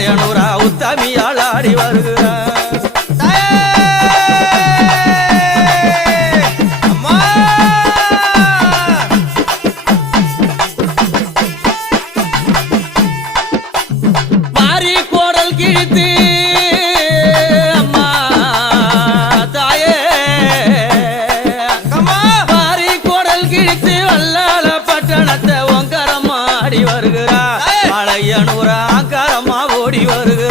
மலையனூரா உத்தமியால் ஆடி வருகிறார் மாறி கோடல் கிழித்து வருகிறார் மலையனூரா ஆக்காரமா ஓடி வருகிறார்